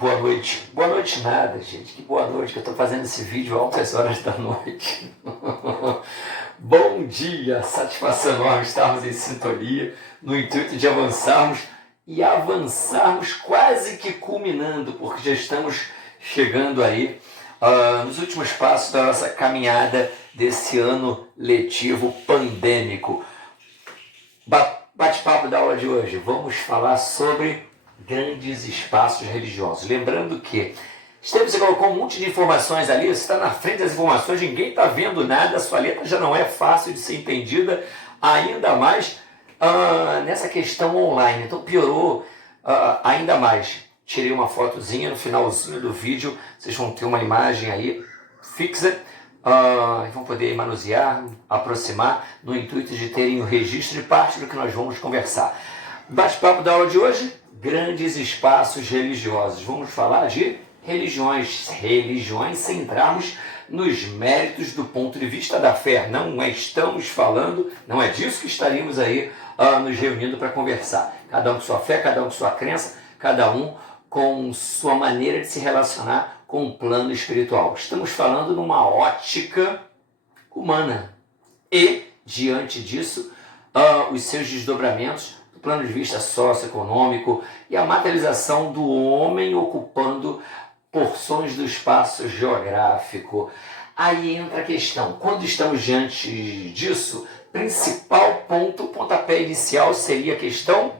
Boa noite. Boa noite nada, gente. Que boa noite que eu estou fazendo esse vídeo a altas horas da noite. Bom dia, satisfação enorme estarmos em sintonia no intuito de avançarmos quase que culminando, porque já estamos chegando aí nos últimos passos da nossa caminhada desse ano letivo pandêmico. Bate-papo da aula de hoje, vamos falar sobre grandes espaços religiosos. Lembrando que você colocou um monte de informações ali, você está na frente das informações, ninguém está vendo nada, a sua letra já não é fácil de ser entendida, ainda mais nessa questão online. Então piorou ainda mais. Tirei uma fotozinha no finalzinho do vídeo, vocês vão ter uma imagem aí fixa, vão poder manusear, aproximar, no intuito de terem o registro de parte do que nós vamos conversar. Bate-papo da aula de hoje, grandes espaços religiosos. Vamos falar de religiões sem entrarmos nos méritos do ponto de vista da fé. Não estamos falando, não é disso que estaríamos aí nos reunindo para conversar. Cada um com sua fé, cada um com sua crença, cada um com sua maneira de se relacionar com o plano espiritual. Estamos falando numa ótica humana e, diante disso, os seus desdobramentos do plano de vista socioeconômico e a materialização do homem ocupando porções do espaço geográfico. Aí entra a questão, quando estamos diante disso, principal ponto, pontapé inicial seria a questão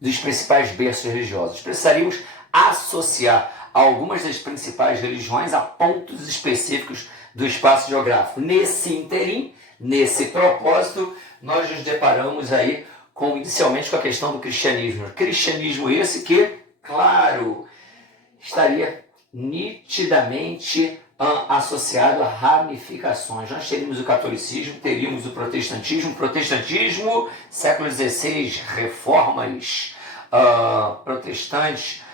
dos principais berços religiosos. Precisaríamos associar algumas das principais religiões a pontos específicos do espaço geográfico. Nesse interim, nesse propósito, nós nos deparamos aí inicialmente com a questão do cristianismo. Cristianismo esse que, claro, estaria nitidamente associado a ramificações. Nós teríamos o catolicismo, teríamos o protestantismo, século XVI, reformas protestantes,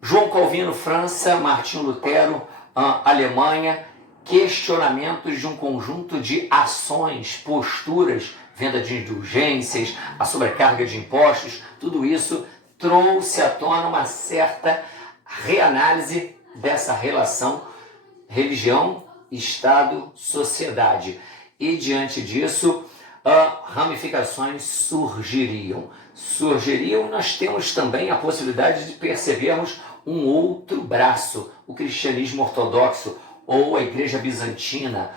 João Calvino, França, Martinho Lutero, Alemanha, questionamentos de um conjunto de ações, posturas, venda de indulgências, a sobrecarga de impostos, tudo isso trouxe à tona uma certa reanálise dessa relação religião, Estado, sociedade. E diante disso, ramificações surgiriam. Nós temos também a possibilidade de percebermos um outro braço, o cristianismo ortodoxo ou a igreja bizantina,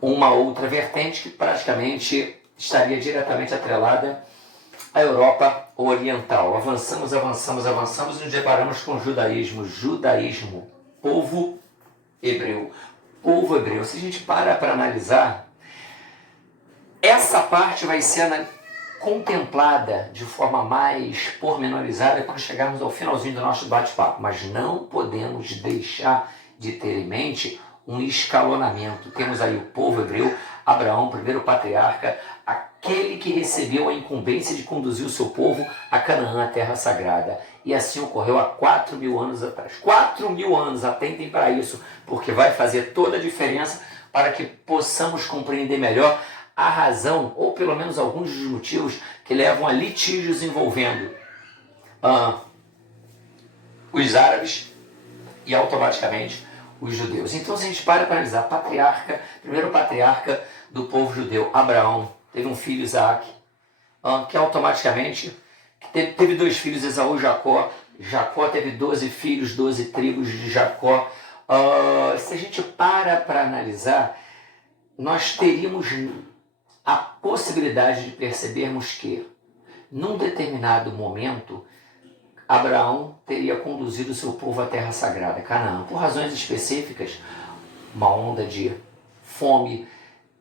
uma outra vertente que praticamente estaria diretamente atrelada à Europa oriental. Avançamos e nos deparamos com o judaísmo, povo hebreu. Se a gente para analisar, essa parte vai ser contemplada de forma mais pormenorizada quando chegarmos ao finalzinho do nosso bate-papo, mas não podemos deixar de ter em mente um escalonamento. Temos aí o povo hebreu, Abraão, primeiro patriarca, aquele que recebeu a incumbência de conduzir o seu povo a Canaã, a terra sagrada. E assim ocorreu há 4.000 anos atrás. 4.000 anos, atentem para isso, porque vai fazer toda a diferença para que possamos compreender melhor a razão, ou pelo menos alguns dos motivos que levam a litígios envolvendo os árabes e automaticamente os judeus. Então, se a gente para analisar, primeiro patriarca do povo judeu, Abraão, teve um filho, Isaac, que automaticamente teve 2 filhos, Esaú e Jacó. Jacó teve 12 filhos, 12 tribos de Jacó. Se a gente para analisar, nós teríamos a possibilidade de percebermos que, num determinado momento, Abraão teria conduzido o seu povo à terra sagrada, Canaã, por razões específicas, uma onda de fome,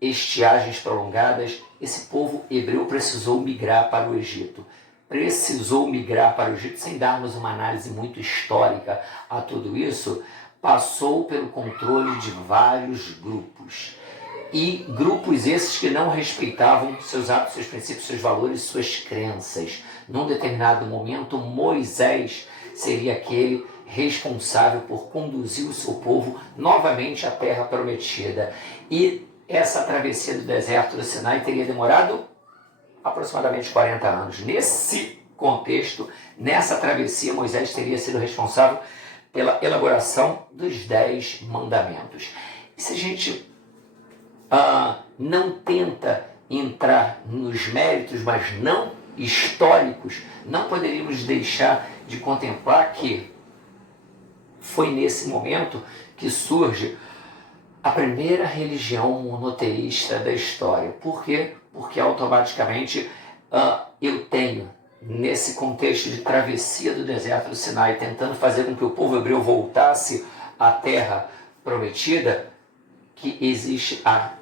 estiagens prolongadas. Esse povo hebreu precisou migrar para o Egito. Sem darmos uma análise muito histórica a tudo isso, passou pelo controle de vários grupos. E grupos esses que não respeitavam seus atos, seus princípios, seus valores, suas crenças. Num determinado momento, Moisés seria aquele responsável por conduzir o seu povo novamente à terra prometida. E essa travessia do deserto do Sinai teria demorado aproximadamente 40 anos. Nesse contexto, nessa travessia, Moisés teria sido responsável pela elaboração dos 10 mandamentos. E se a gente não tenta entrar nos méritos, mas não históricos, não poderíamos deixar de contemplar que foi nesse momento que surge a primeira religião monoteísta da história. Por quê? Porque automaticamente eu tenho, nesse contexto de travessia do deserto do Sinai, tentando fazer com que o povo hebreu voltasse à terra prometida, que existe a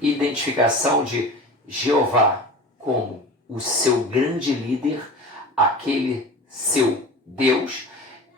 identificação de Jeová como o seu grande líder, aquele seu Deus,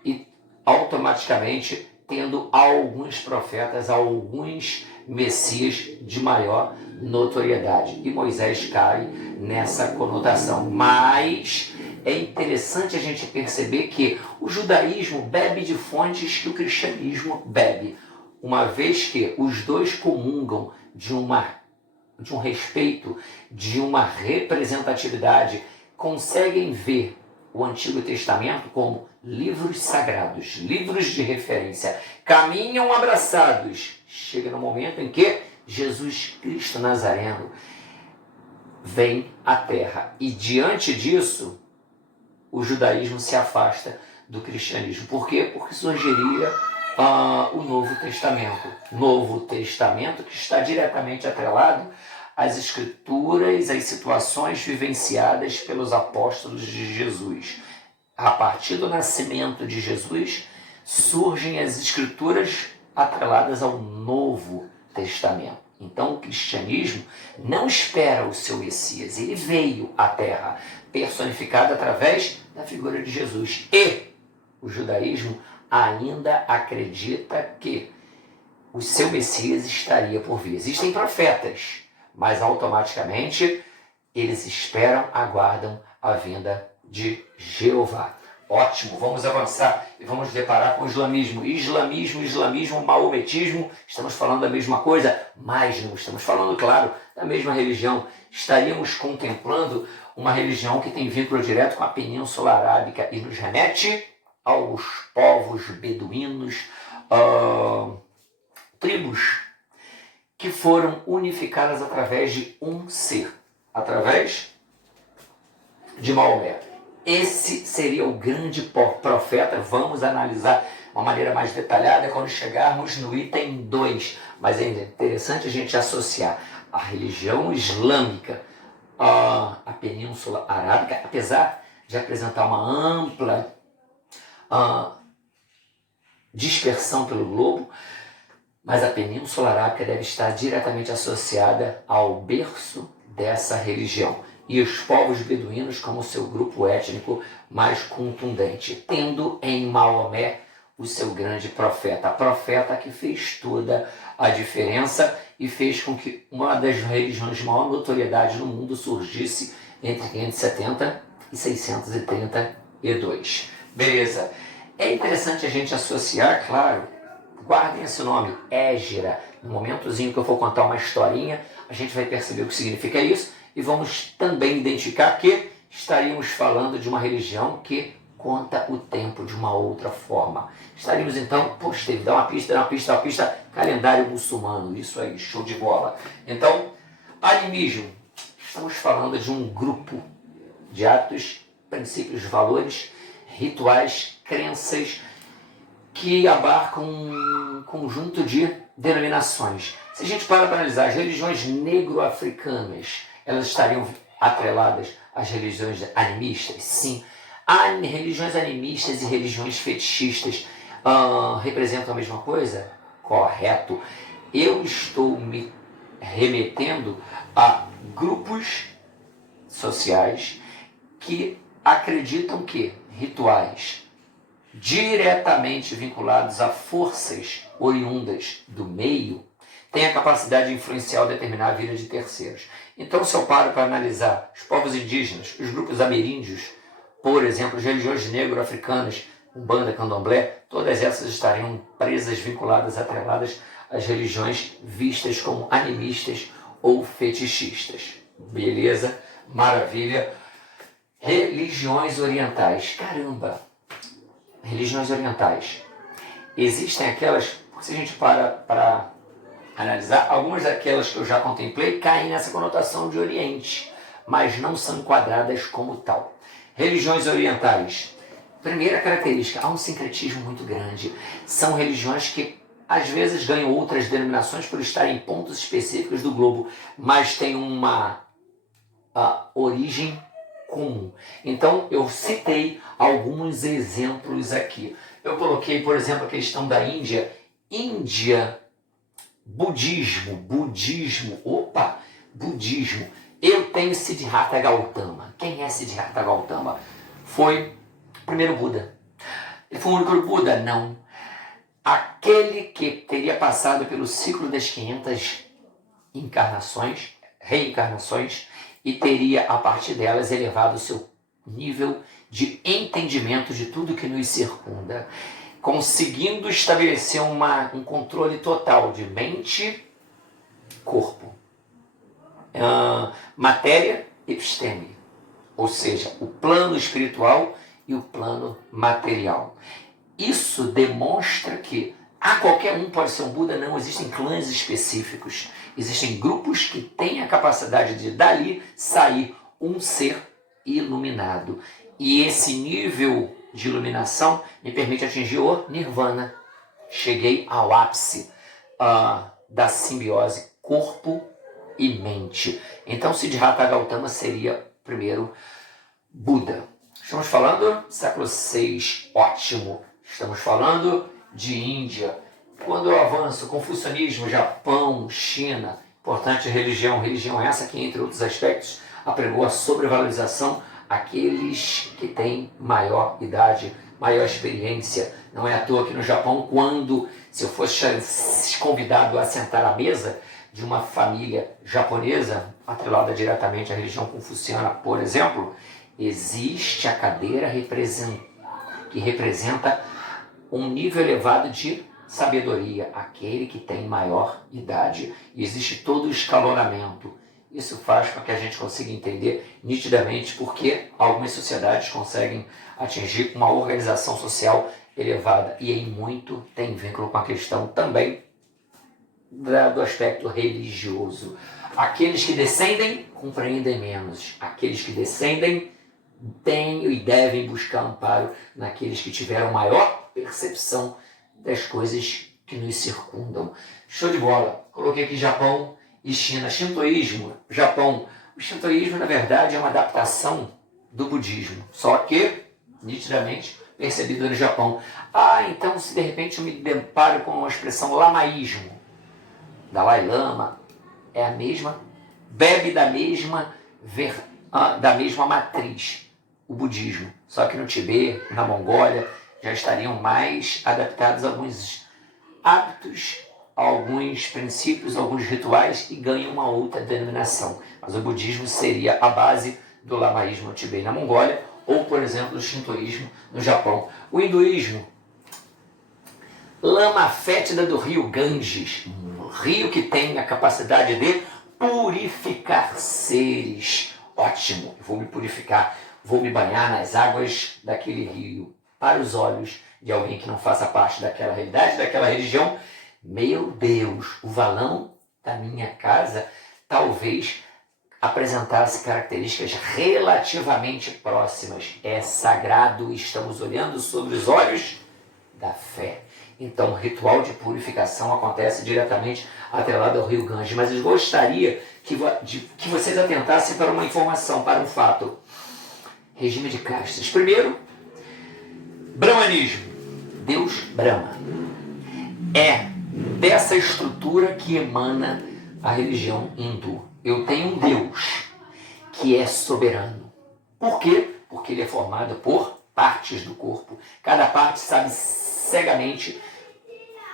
e automaticamente tendo alguns profetas, alguns messias de maior notoriedade. E Moisés cai nessa conotação. Mas é interessante a gente perceber que o judaísmo bebe de fontes que o cristianismo bebe, uma vez que os dois comungam de um respeito, de uma representatividade, conseguem ver o Antigo Testamento como livros sagrados, livros de referência, caminham abraçados. Chega no momento em que Jesus Cristo Nazareno vem à Terra. E diante disso, o judaísmo se afasta do cristianismo. Por quê? Porque surgiria o Novo Testamento. Novo Testamento que está diretamente atrelado às Escrituras, às situações vivenciadas pelos apóstolos de Jesus. A partir do nascimento de Jesus, surgem as Escrituras atreladas ao Novo Testamento. Então, o cristianismo não espera o seu Messias, ele veio à Terra, personificado através da figura de Jesus. E o judaísmo ainda acredita que o seu Messias estaria por vir. Existem profetas, mas automaticamente eles esperam, aguardam a vinda de Jeová. Ótimo, vamos avançar e vamos deparar com o islamismo. Islamismo, maometismo, estamos falando da mesma coisa, mas não estamos falando, claro, da mesma religião. Estaríamos contemplando uma religião que tem vínculo direto com a Península Arábica e nos remete aos povos beduínos, tribos que foram unificadas através de um ser, através de Maomé. Esse seria o grande profeta. Vamos analisar de uma maneira mais detalhada quando chegarmos no item 2. Mas é interessante a gente associar a religião islâmica à Península Arábica, apesar de apresentar uma ampla dispersão pelo globo, mas a Península Arábica deve estar diretamente associada ao berço dessa religião. E os povos beduínos como seu grupo étnico mais contundente, tendo em Maomé o seu grande profeta que fez toda a diferença e fez com que uma das religiões de maior notoriedade no mundo surgisse entre 570 e 632. Beleza. É interessante a gente associar, claro, guardem esse nome, Égira. No momentozinho que eu for contar uma historinha, a gente vai perceber o que significa isso. E vamos também identificar que estaríamos falando de uma religião que conta o tempo de uma outra forma. Estaríamos então, dá uma pista, calendário muçulmano, isso aí, show de bola. Então, animismo, estamos falando de um grupo de hábitos, princípios, valores, rituais, crenças que abarcam um conjunto de denominações. Se a gente para analisar as religiões negro-africanas, elas estariam atreladas às religiões animistas? Sim. Religiões animistas e religiões fetichistas representam a mesma coisa? Correto. Eu estou me remetendo a grupos sociais que acreditam que rituais diretamente vinculados a forças oriundas do meio têm a capacidade de influenciar ou determinar a vida de terceiros. Então, se eu paro para analisar os povos indígenas, os grupos ameríndios, por exemplo, as religiões negro-africanas, Umbanda, Candomblé, todas essas estariam presas, vinculadas, atreladas às religiões vistas como animistas ou fetichistas. Beleza? Maravilha. Religiões orientais. Caramba! Religiões orientais. Existem aquelas, se a gente para analisar, algumas daquelas que eu já contemplei caem nessa conotação de Oriente, mas não são enquadradas como tal. Religiões orientais. Primeira característica, há um sincretismo muito grande. São religiões que às vezes ganham outras denominações por estarem em pontos específicos do globo, mas têm uma origem comum. Então eu citei alguns exemplos aqui. Eu coloquei, por exemplo, a questão da Índia. Budismo. Eu tenho Siddhartha Gautama. Quem é Siddhartha Gautama? Foi o primeiro Buda. Ele foi o único Buda? Não. Aquele que teria passado pelo ciclo das 500 reencarnações, e teria, a partir delas, elevado o seu nível de entendimento de tudo que nos circunda, conseguindo estabelecer um controle total de mente, corpo, matéria e episteme, ou seja, o plano espiritual e o plano material. Isso demonstra que qualquer um pode ser um Buda, não existem clãs específicos. Existem grupos que têm a capacidade de dali sair um ser iluminado. E esse nível de iluminação me permite atingir o Nirvana. Cheguei ao ápice da simbiose corpo e mente. Então Siddhartha Gautama seria o primeiro Buda. Estamos falando do século VI, ótimo. Estamos falando de Índia. Quando eu avanço, confucionismo, Japão, China, importante religião essa que, entre outros aspectos, apregou a sobrevalorização àqueles que têm maior idade, maior experiência. Não é à toa que no Japão, se eu fosse convidado a sentar à mesa de uma família japonesa, atrelada diretamente à religião confuciana, por exemplo, existe a cadeira que representa um nível elevado de sabedoria, aquele que tem maior idade. E existe todo o escalonamento. Isso faz com que a gente consiga entender nitidamente porque algumas sociedades conseguem atingir uma organização social elevada. E em muito tem vínculo com a questão também do aspecto religioso. Aqueles que descendem compreendem menos. Aqueles que descendem têm e devem buscar amparo naqueles que tiveram maior percepção das coisas que nos circundam. Show de bola. Coloquei aqui Japão e China. Shintoísmo, Japão. O shintoísmo, na verdade, é uma adaptação do budismo, só que, nitidamente, percebido no Japão. Então, se de repente eu me deparo com a expressão lamaísmo, Dalai Lama, é a mesma, bebe da mesma matriz, o budismo. Só que no Tibete, na Mongólia, já estariam mais adaptados a alguns hábitos, a alguns princípios, a alguns rituais e ganham uma outra denominação. Mas o budismo seria a base do lamaísmo no Tibete, na Mongólia, ou, por exemplo, do shintoísmo no Japão. O hinduísmo, lama fétida do rio Ganges, um rio que tem a capacidade de purificar seres. Ótimo, vou me purificar, vou me banhar nas águas daquele rio. Para os olhos de alguém que não faça parte daquela realidade, daquela religião, meu Deus, o valão da minha casa talvez apresentasse características relativamente próximas. É sagrado, estamos olhando sobre os olhos da fé. Então, o ritual de purificação acontece diretamente atrelado ao rio Ganges. Mas eu gostaria que vocês atentassem para uma informação, para um fato. Regime de castas. Primeiro, Brahmanismo. Deus Brahma. É dessa estrutura que emana a religião hindu. Eu tenho um Deus que é soberano. Por quê? Porque ele é formado por partes do corpo. Cada parte sabe cegamente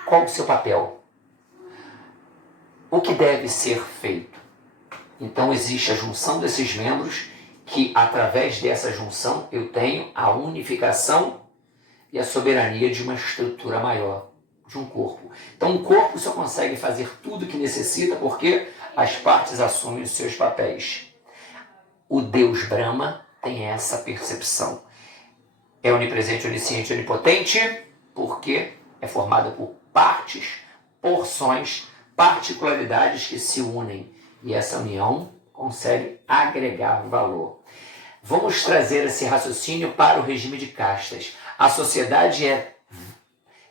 qual o seu papel, o que deve ser feito. Então existe a junção desses membros que, através dessa junção, eu tenho a unificação e a soberania de uma estrutura maior, de um corpo. Então o corpo só consegue fazer tudo o que necessita porque as partes assumem os seus papéis. O Deus Brahma tem essa percepção. É onipresente, onisciente, onipotente, porque é formada por partes, porções, particularidades que se unem. E essa união consegue agregar valor. Vamos trazer esse raciocínio para o regime de castas. A sociedade é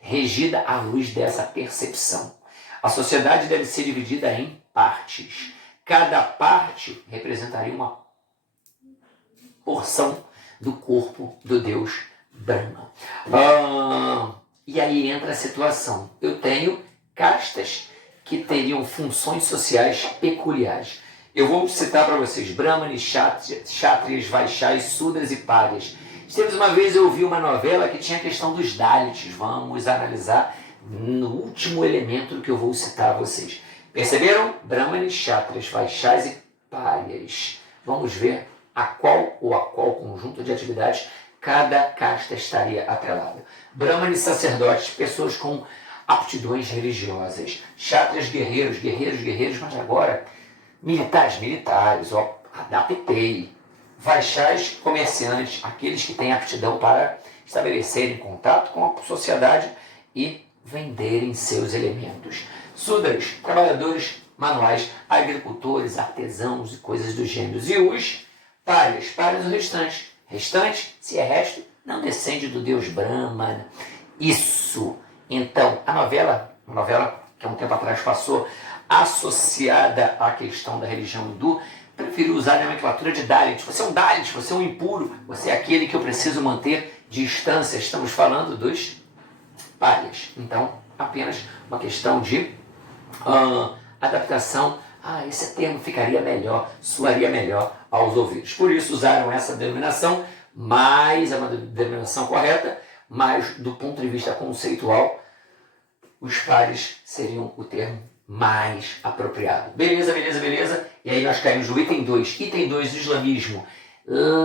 regida à luz dessa percepção. A sociedade deve ser dividida em partes. Cada parte representaria uma porção do corpo do deus Brahma. E aí entra a situação. Eu tenho castas que teriam funções sociais peculiares. Eu vou citar para vocês Brahmanes, Kshatriyas, Vaishyas, Sudras e Párias. Uma vez eu ouvi uma novela que tinha a questão dos Dalits. Vamos analisar no último elemento que eu vou citar a vocês. Perceberam? Brahmanes, Kshatriyas, Vaishyas e Párias. Vamos ver a qual conjunto de atividades cada casta estaria atrelada. Brahmanes, sacerdotes, pessoas com aptidões religiosas. Kshatriyas, guerreiros, mas agora militares, adaptei. Vaishyas, comerciantes, aqueles que têm aptidão para estabelecerem contato com a sociedade e venderem seus elementos. Sudras, trabalhadores manuais, agricultores, artesãos e coisas do gênero. E os párias, o restante, se é resto, não descende do deus Brahma. Isso. Então, a novela que há um tempo atrás passou, associada à questão da religião hindu, prefiro usar a nomenclatura de Dalit. Você é um Dalit, você é um impuro, você é aquele que eu preciso manter distância. Estamos falando dos párias. Então, apenas uma questão de adaptação. Esse termo ficaria melhor, soaria melhor aos ouvidos. Por isso usaram essa denominação, mas é uma denominação correta, mas do ponto de vista conceitual, os pares seriam o termo mais apropriado. Beleza. E aí nós caímos no item 2. Item 2 do islamismo.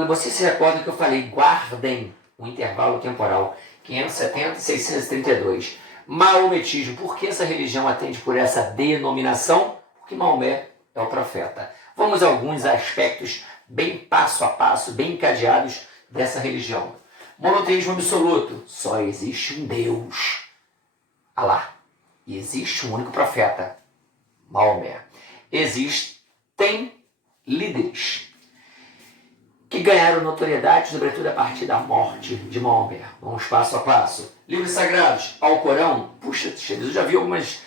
Vocês se recordam que eu falei, guardem o intervalo temporal 570 e 632. Maometismo. Por que essa religião atende por essa denominação? Porque Maomé é o profeta. Vamos a alguns aspectos bem passo a passo, bem encadeados dessa religião. Monoteísmo absoluto. Só existe um Deus, Alá. E existe um único profeta, Maomé. Existem líderes que ganharam notoriedade, sobretudo a partir da morte de Maomé. Vamos passo a passo. Livros sagrados, Alcorão. Puxa, eu já vi algumas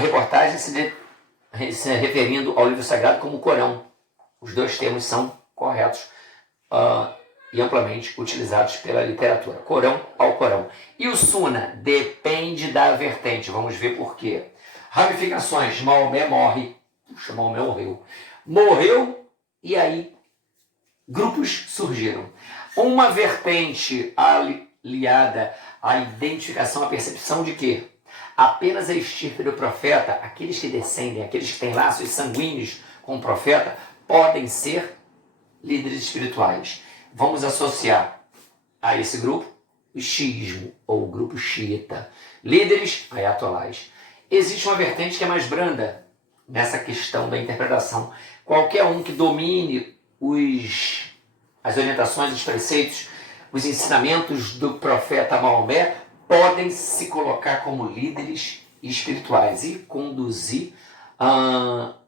reportagens se referindo ao livro sagrado como Corão. Os dois termos são corretos e amplamente utilizados pela literatura. Corão, Alcorão. E o Sunna? Depende da vertente. Vamos ver por quê. Ramificações. Maomé morre. Puxa, Maomé morreu e aí grupos surgiram. Uma vertente aliada à identificação, à percepção de que apenas a estirpe do profeta, aqueles que descendem, aqueles que têm laços sanguíneos com o profeta, podem ser líderes espirituais. Vamos associar a esse grupo o xiismo, ou o grupo xiita. Líderes, ayatolás. Existe uma vertente que é mais branda nessa questão da interpretação. Qualquer um que domine as orientações, os preceitos, os ensinamentos do profeta Maomé podem se colocar como líderes espirituais e conduzir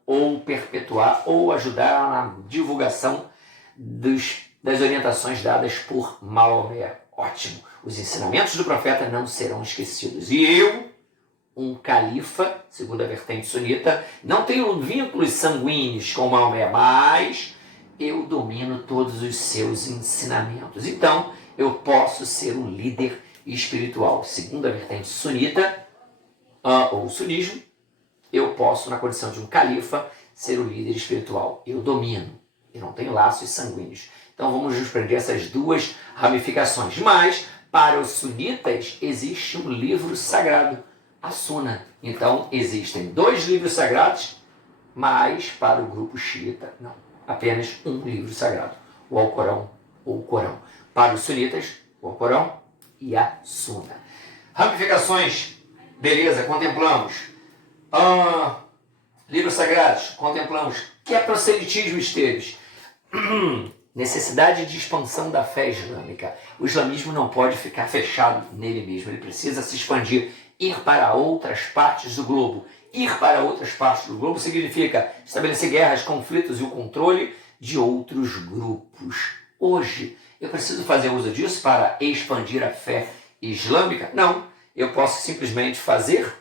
ou perpetuar ou ajudar na divulgação das orientações dadas por Maomé. Ótimo. Os ensinamentos do profeta não serão esquecidos. E eu, um califa, segundo a vertente sunita, não tenho vínculos sanguíneos com Maomé, mas eu domino todos os seus ensinamentos. Então, eu posso ser um líder espiritual. Segundo a vertente sunita, ou sunismo, eu posso, na condição de um califa, ser o líder espiritual. Eu domino. Eu não tenho laços sanguíneos. Então, vamos nos prender essas duas ramificações. Mas, para os sunitas, existe um livro sagrado, a Sunna. Então, existem 2 livros sagrados, mas para o grupo xiita, não. Apenas um livro sagrado, o Alcorão ou o Corão. Para os sunitas, o Alcorão e a Sunna. Ramificações, beleza, contemplamos. Livros sagrados, contemplamos. Que é proselitismo, Esteves? necessidade de expansão da fé islâmica. O islamismo não pode ficar fechado nele mesmo, ele precisa se expandir, ir para outras partes do globo. Ir para outras partes do globo significa estabelecer guerras, conflitos e o controle de outros grupos. Hoje, eu preciso fazer uso disso para expandir a fé islâmica? Não, eu posso simplesmente fazer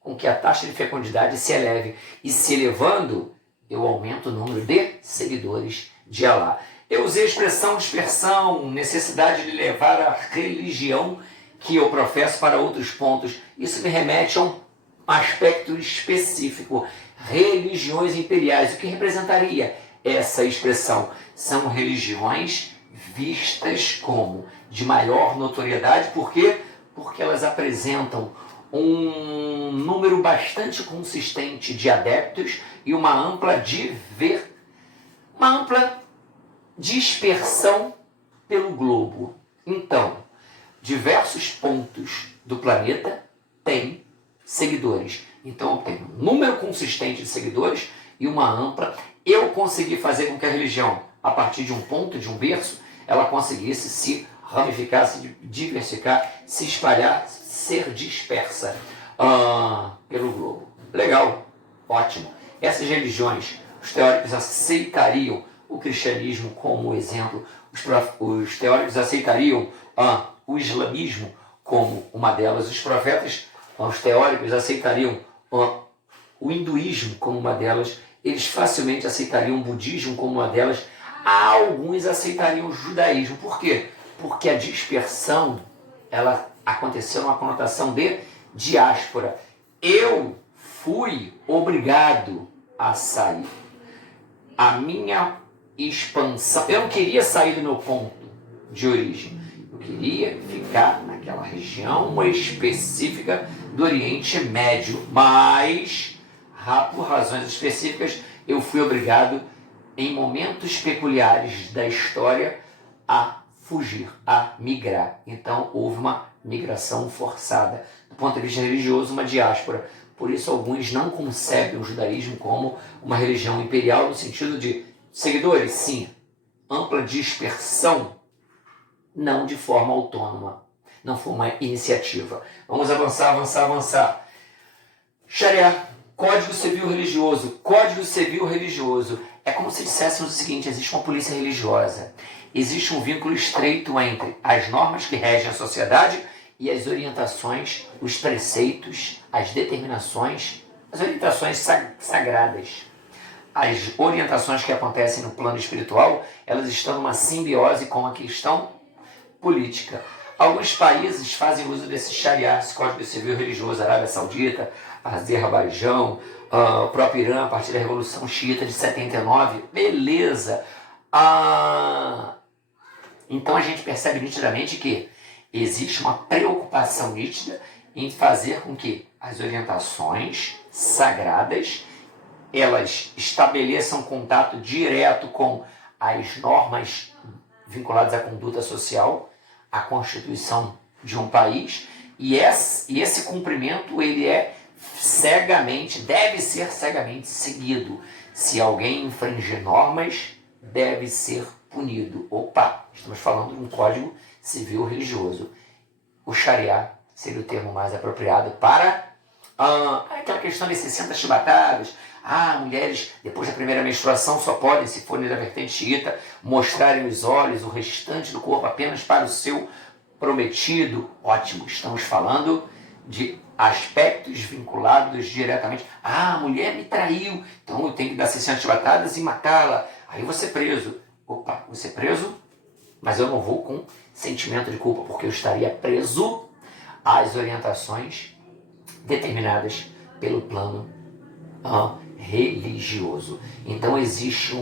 com que a taxa de fecundidade se eleve. E se elevando, eu aumento o número de seguidores de Alá. Eu usei a expressão dispersão, necessidade de levar a religião que eu professo para outros pontos. Isso me remete a um aspecto específico. Religiões imperiais. O que representaria essa expressão? São religiões vistas como de maior notoriedade. Por quê? Porque elas apresentam um número bastante consistente de adeptos e uma ampla dispersão pelo globo. Então, diversos pontos do planeta têm seguidores. Então, eu tenho um número consistente de seguidores e uma ampla. Eu consegui fazer com que a religião, a partir de um ponto, de um berço, ela conseguisse se ramificar, se diversificar, se espalhar, ser dispersa pelo globo. Legal, ótimo. Essas religiões, os teóricos aceitariam o cristianismo como exemplo, os teóricos aceitariam o islamismo como uma delas, os profetas, os teóricos aceitariam o hinduísmo como uma delas, eles facilmente aceitariam o budismo como uma delas, alguns aceitariam o judaísmo. Por quê? Porque a dispersão, ela aconteceu numa conotação de diáspora. Eu fui obrigado a sair. A minha expansão, eu não queria sair do meu ponto de origem. Eu queria ficar naquela região específica do Oriente Médio, mas, por razões específicas, eu fui obrigado, em momentos peculiares da história, a fugir, a migrar. Então, houve uma migração forçada. Do ponto de vista religioso, uma diáspora. Por isso, alguns não concebem o judaísmo como uma religião imperial, no sentido de seguidores, sim, ampla dispersão, não de forma autônoma. Não foi uma iniciativa. Vamos avançar. Sharia, Código Civil Religioso. Código Civil Religioso. É como se disséssemos o seguinte: existe uma polícia religiosa. Existe um vínculo estreito entre as normas que regem a sociedade e as orientações, os preceitos, as determinações, as orientações sagradas. As orientações que acontecem no plano espiritual, elas estão numa simbiose com a questão política. Alguns países fazem uso desse Sharia, esse Código Civil Religioso, Arábia Saudita, Azerbaijão, o próprio Irã, a partir da Revolução Xiita de 79. Beleza! Então a gente percebe nitidamente que existe uma preocupação nítida em fazer com que as orientações sagradas elas estabeleçam contato direto com as normas vinculadas à conduta social, à constituição de um país, e esse cumprimento ele deve ser cegamente seguido. Se alguém infringir normas, deve ser punido. Opa, estamos falando de um código civil religioso. O Sharia seria o termo mais apropriado para aquela questão de 60 chibatadas. Mulheres, depois da primeira menstruação, só podem, se forem da vertente xiita, mostrarem os olhos, o restante do corpo apenas para o seu prometido. Ótimo, estamos falando de aspectos vinculados diretamente. A mulher me traiu, então eu tenho que dar 60 chibatadas e matá-la. Aí eu vou ser preso. Opa, vou ser preso, mas eu não vou com sentimento de culpa, porque eu estaria preso às orientações determinadas pelo plano religioso. Então existe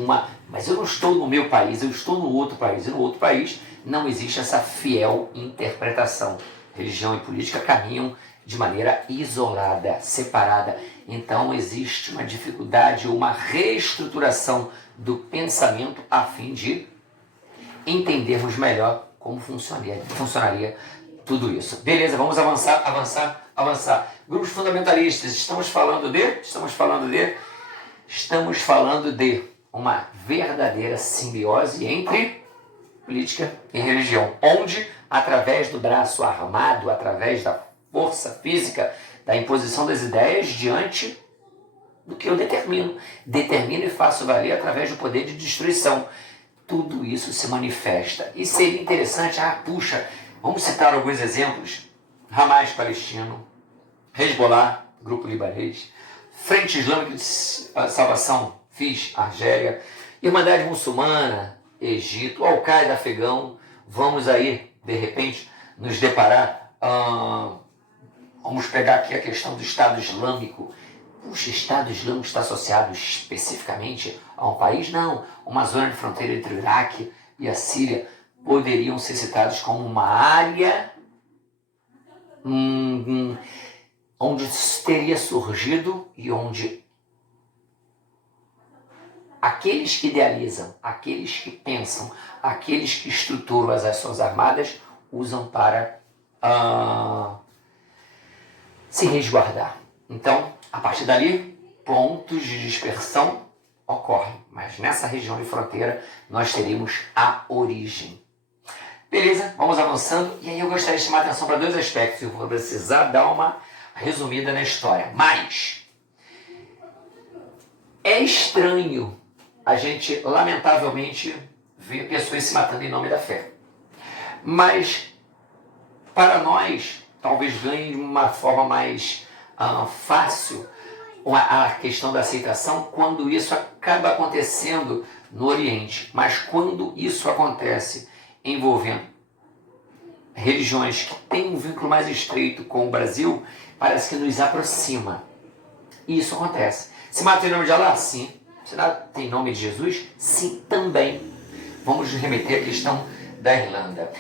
mas eu não estou no meu país, eu estou no outro país, e no outro país não existe essa fiel interpretação. Religião e política caminham de maneira isolada, separada. Então existe uma dificuldade, uma reestruturação do pensamento a fim de entendermos melhor como funcionaria tudo isso. Beleza, vamos avançar. Grupos fundamentalistas, estamos falando de uma verdadeira simbiose entre política e religião, onde, através do braço armado, através da força física, da imposição das ideias diante do que eu determino e faço valer através do poder de destruição. Tudo isso se manifesta. E seria interessante, puxa, vamos citar alguns exemplos. Hamas palestino, Hezbollah, grupo libanês, Frente Islâmica de Salvação, FIS, Argélia, Irmandade Muçulmana, Egito, Al-Qaeda afegão. Vamos aí, de repente, nos deparar, vamos pegar aqui a questão do Estado Islâmico. Puxa, o Estado Islâmico está associado especificamente a um país? Não. Uma zona de fronteira entre o Iraque e a Síria poderiam ser citados como uma área onde teria surgido e onde aqueles que idealizam, aqueles que pensam, aqueles que estruturam as ações armadas usam para se resguardar. Então, a partir dali, pontos de dispersão ocorrem, mas nessa região de fronteira nós teríamos a origem. Beleza, vamos avançando, e aí eu gostaria de chamar a atenção para dois aspectos, eu vou precisar dar uma resumida na história. Mas é estranho a gente, lamentavelmente, ver pessoas se matando em nome da fé. Mas, para nós, talvez ganhe de uma forma mais fácil a questão da aceitação quando isso acaba acontecendo no Oriente. Mas quando isso acontece envolvendo religiões que têm um vínculo mais estreito com o Brasil, parece que nos aproxima. E isso acontece. Se mata em nome de Allah? Sim. Se mata em nome de Jesus? Sim, também. Vamos remeter à questão da Irlanda.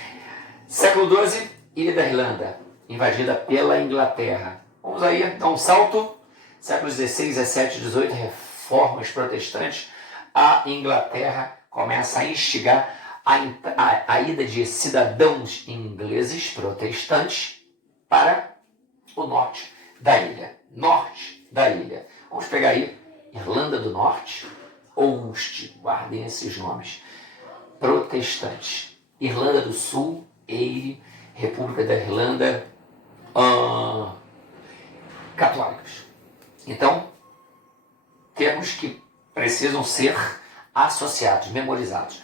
Século XII, Ilha da Irlanda, invadida pela Inglaterra. Vamos aí dar um salto. Séculos XVI, XVII, XVIII, reformas protestantes. A Inglaterra começa a instigar a ida de cidadãos ingleses protestantes para o norte da ilha. Norte da ilha. Vamos pegar aí Irlanda do Norte ou Ulster, guardem esses nomes. Protestantes. Irlanda do Sul, Eire, República da Irlanda, católicos. Então, termos que precisam ser associados, memorizados.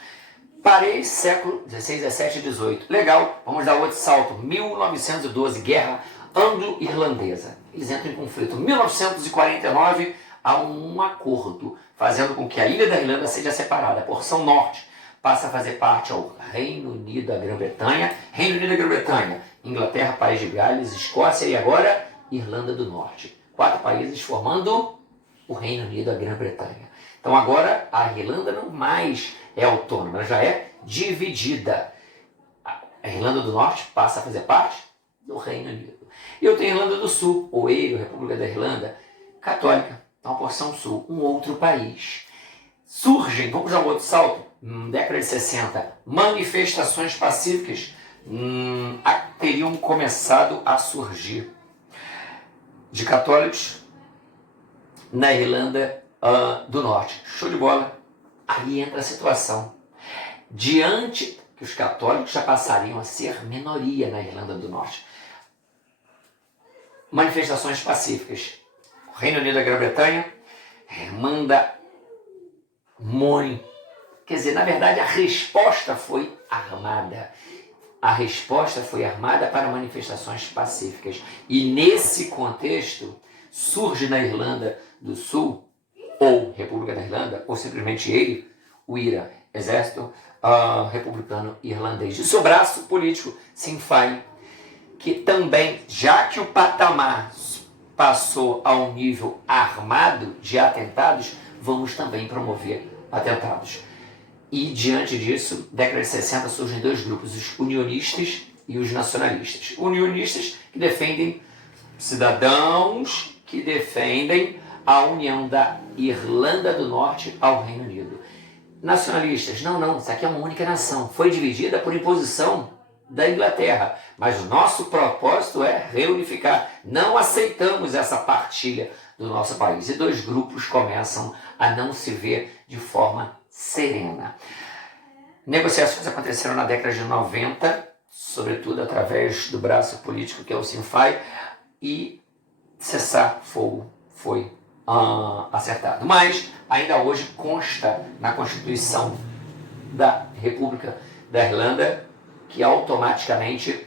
Parei século XVI, XVII e XVIII. Legal, vamos dar outro salto. 1912, Guerra Anglo-Irlandesa. Eles entram em conflito. 1949, há um acordo, fazendo com que a Ilha da Irlanda seja separada. A porção norte passa a fazer parte ao Reino Unido da Grã-Bretanha. Reino Unido da Grã-Bretanha, Inglaterra, País de Gales, Escócia e agora Irlanda do Norte. 4 países formando o Reino Unido da Grã-Bretanha. Então agora a Irlanda não mais é autônoma, ela já é dividida. A Irlanda do Norte passa a fazer parte do Reino Unido. E eu tenho a Irlanda do Sul, ou Eire, República da Irlanda, católica, uma porção sul, um outro país. Surgem, vamos dar um outro salto, década de 60, manifestações pacíficas teriam começado a surgir de católicos na Irlanda do Norte. Show de bola. Aí entra a situação. Diante que os católicos já passariam a ser minoria na Irlanda do Norte. Manifestações pacíficas. O Reino Unido da Grã-Bretanha manda muito. Quer dizer, na verdade, a resposta foi armada. A resposta foi armada para manifestações pacíficas. E nesse contexto, surge na Irlanda do Sul, ou República da Irlanda, ou simplesmente ele, o IRA, Exército Republicano Irlandês. De seu braço político, Sinn Féin, que também, já que o patamar passou a um nível armado de atentados, vamos também promover atentados. E diante disso, década de 60, surgem 2 grupos, os unionistas e os nacionalistas. Unionistas que defendem cidadãos que defendem a união da Irlanda do Norte ao Reino Unido. Nacionalistas, não, isso aqui é uma única nação. Foi dividida por imposição da Inglaterra, mas o nosso propósito é reunificar. Não aceitamos essa partilha do nosso país. E dois grupos começam a não se ver de forma serena. Negociações aconteceram na década de 90, sobretudo através do braço político que é o Sinfai, e cessar-fogo foi acertado. Mas ainda hoje consta na Constituição da República da Irlanda que automaticamente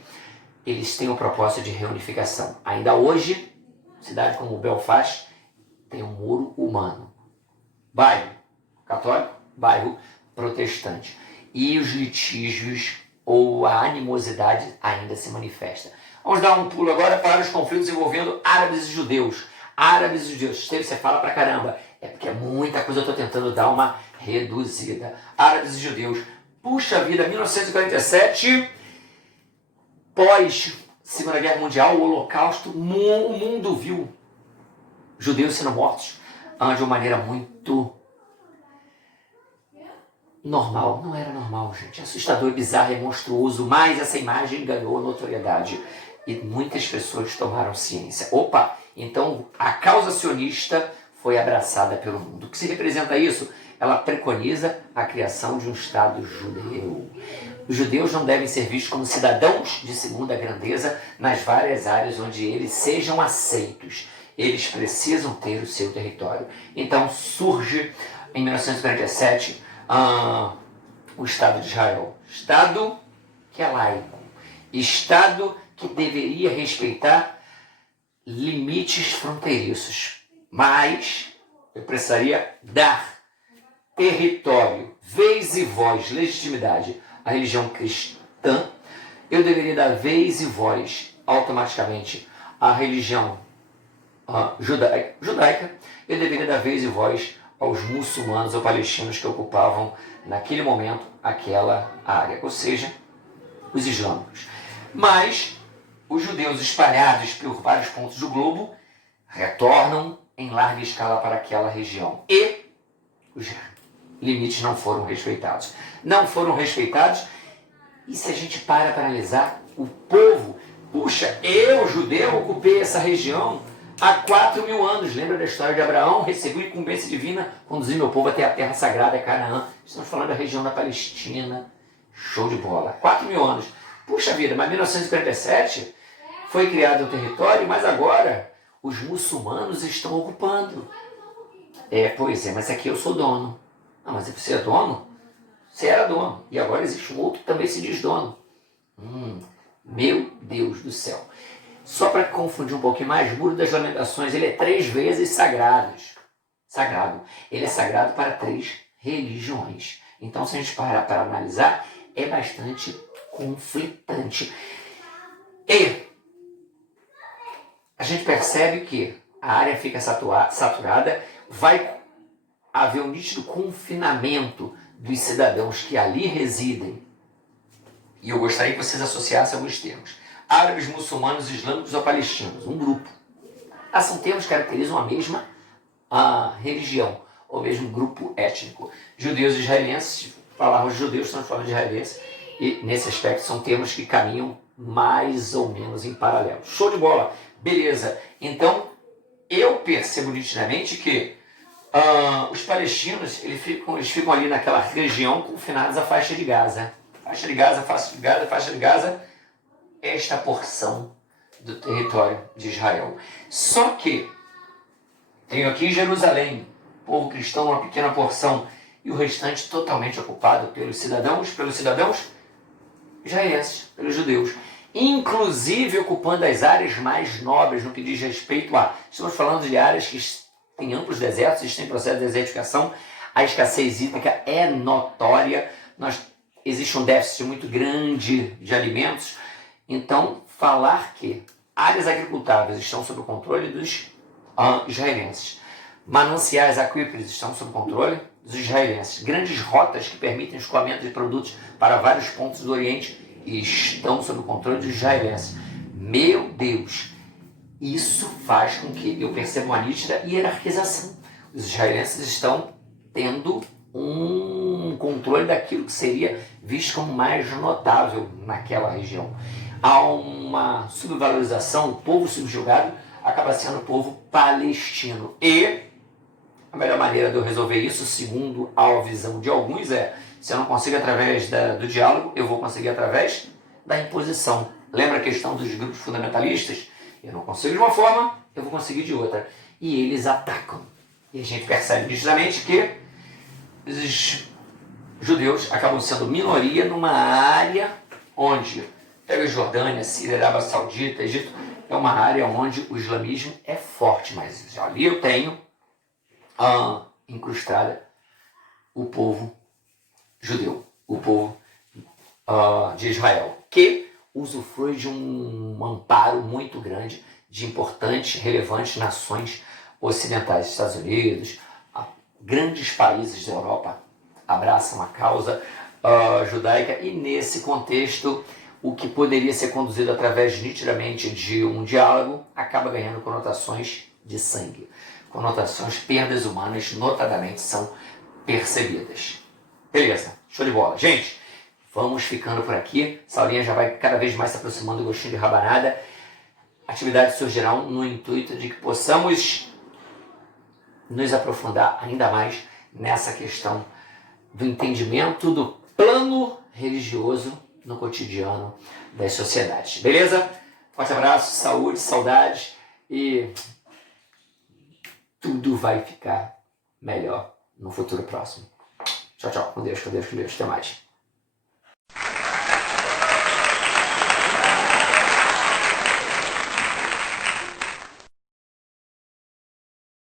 eles têm o propósito de reunificação. Ainda hoje, cidade como Belfast tem um muro humano. Bairro católico, bairro protestante. E os litígios ou a animosidade ainda se manifesta. Vamos dar um pulo agora para os conflitos envolvendo árabes e judeus. Árabes e judeus. Você fala pra caramba. É porque é muita coisa, eu estou tentando dar uma reduzida. Árabes e judeus. Puxa vida, 1947, pós Segunda Guerra Mundial, o Holocausto, o mundo viu judeus sendo mortos de uma maneira muito normal. Não era normal, gente. Assustador, bizarro, é monstruoso, mas essa imagem ganhou notoriedade. E muitas pessoas tomaram ciência. Opa, então a causa sionista foi abraçada pelo mundo. O que se representa isso? Ela preconiza a criação de um Estado judeu. Os judeus não devem ser vistos como cidadãos de segunda grandeza nas várias áreas onde eles sejam aceitos. Eles precisam ter o seu território. Então surge, em 1947, o Estado de Israel. Estado que é laico. Estado que deveria respeitar limites fronteiriços. Mas eu precisaria dar território, vez e voz, legitimidade à religião cristã. Eu deveria dar vez e voz automaticamente à religião judaica. Eu deveria dar vez e voz aos muçulmanos ou palestinos que ocupavam naquele momento aquela área, ou seja, os islâmicos. Mas os judeus espalhados por vários pontos do globo retornam em larga escala para aquela região e os limites não foram respeitados. Não foram respeitados, e se a gente para analisar, o povo, puxa, eu, judeu, ocupei essa região há 4.000 anos. Lembra da história de Abraão? Recebi incumbência divina, conduzi meu povo até a terra sagrada, Canaã. Estamos falando da região da Palestina. Show de bola. 4.000 anos. Puxa vida, mas em 1947 foi criado um território, mas agora os muçulmanos estão ocupando. Pois é, mas aqui eu sou dono. Ah, mas você é dono? Você era dono. E agora existe um outro que também se diz dono. Meu Deus do céu. Só para confundir um pouquinho mais, o Muro das Lamentações, ele é 3 vezes sagrado. Ele é sagrado para 3 religiões. Então, se a gente parar para analisar, é bastante conflitante. E a gente percebe que a área fica saturada, vai haver um nítido confinamento dos cidadãos que ali residem. E eu gostaria que vocês associassem alguns termos. Árabes, muçulmanos, islâmicos ou palestinos, um grupo. São termos que caracterizam a mesma religião, ou mesmo grupo étnico. Judeus e israelenses, falamos de judeus, estamos falando de israelenses, e nesse aspecto são termos que caminham mais ou menos em paralelo. Show de bola! Beleza, então eu percebo nitidamente que os palestinos eles ficam ali naquela região confinados à faixa de Gaza. Faixa de Gaza, esta porção do território de Israel. Só que tenho aqui Jerusalém, povo cristão, uma pequena porção, e o restante totalmente ocupado pelos cidadãos israelenses, pelos judeus. Inclusive ocupando as áreas mais nobres no que diz respeito a... Estamos falando de áreas que têm amplos desertos, existem processo de desertificação, a escassez hídrica é notória, existe um déficit muito grande de alimentos. Então, falar que áreas agricultáveis estão sob o controle dos israelenses, mananciais aquíferos estão sob o controle dos israelenses, grandes rotas que permitem o escoamento de produtos para vários pontos do Oriente estão sob o controle dos israelenses. Meu Deus, isso faz com que eu perceba uma nítida hierarquização. Os israelenses estão tendo um controle daquilo que seria visto como mais notável naquela região. Há uma subvalorização, o povo subjugado acaba sendo o povo palestino. E a melhor maneira de eu resolver isso, segundo a visão de alguns, se eu não consigo através do diálogo, eu vou conseguir através da imposição. Lembra a questão dos grupos fundamentalistas? Eu não consigo de uma forma, eu vou conseguir de outra. E eles atacam. E a gente percebe nitidamente que os judeus acabam sendo minoria numa área onde, pega Jordânia, Síria, Arábia Saudita, Egito, é uma área onde o islamismo é forte, mas ali eu tenho incrustada o povo judeu, o povo de Israel, que usufrui de um amparo muito grande de importantes, relevantes nações ocidentais, Estados Unidos, grandes países da Europa abraçam a causa judaica, e nesse contexto o que poderia ser conduzido através nitidamente de um diálogo acaba ganhando conotações de sangue. Conotações, perdas humanas, notadamente, são percebidas. Beleza, show de bola. Gente, vamos ficando por aqui. Saulinha já vai cada vez mais se aproximando do gostinho de rabanada. Atividades surgirão no intuito de que possamos nos aprofundar ainda mais nessa questão do entendimento do plano religioso no cotidiano das sociedades. Beleza? Forte abraço, saúde, saudade e tudo vai ficar melhor no futuro próximo. Tchau, tchau. Com Deus, com Deus, com Deus. Até mais.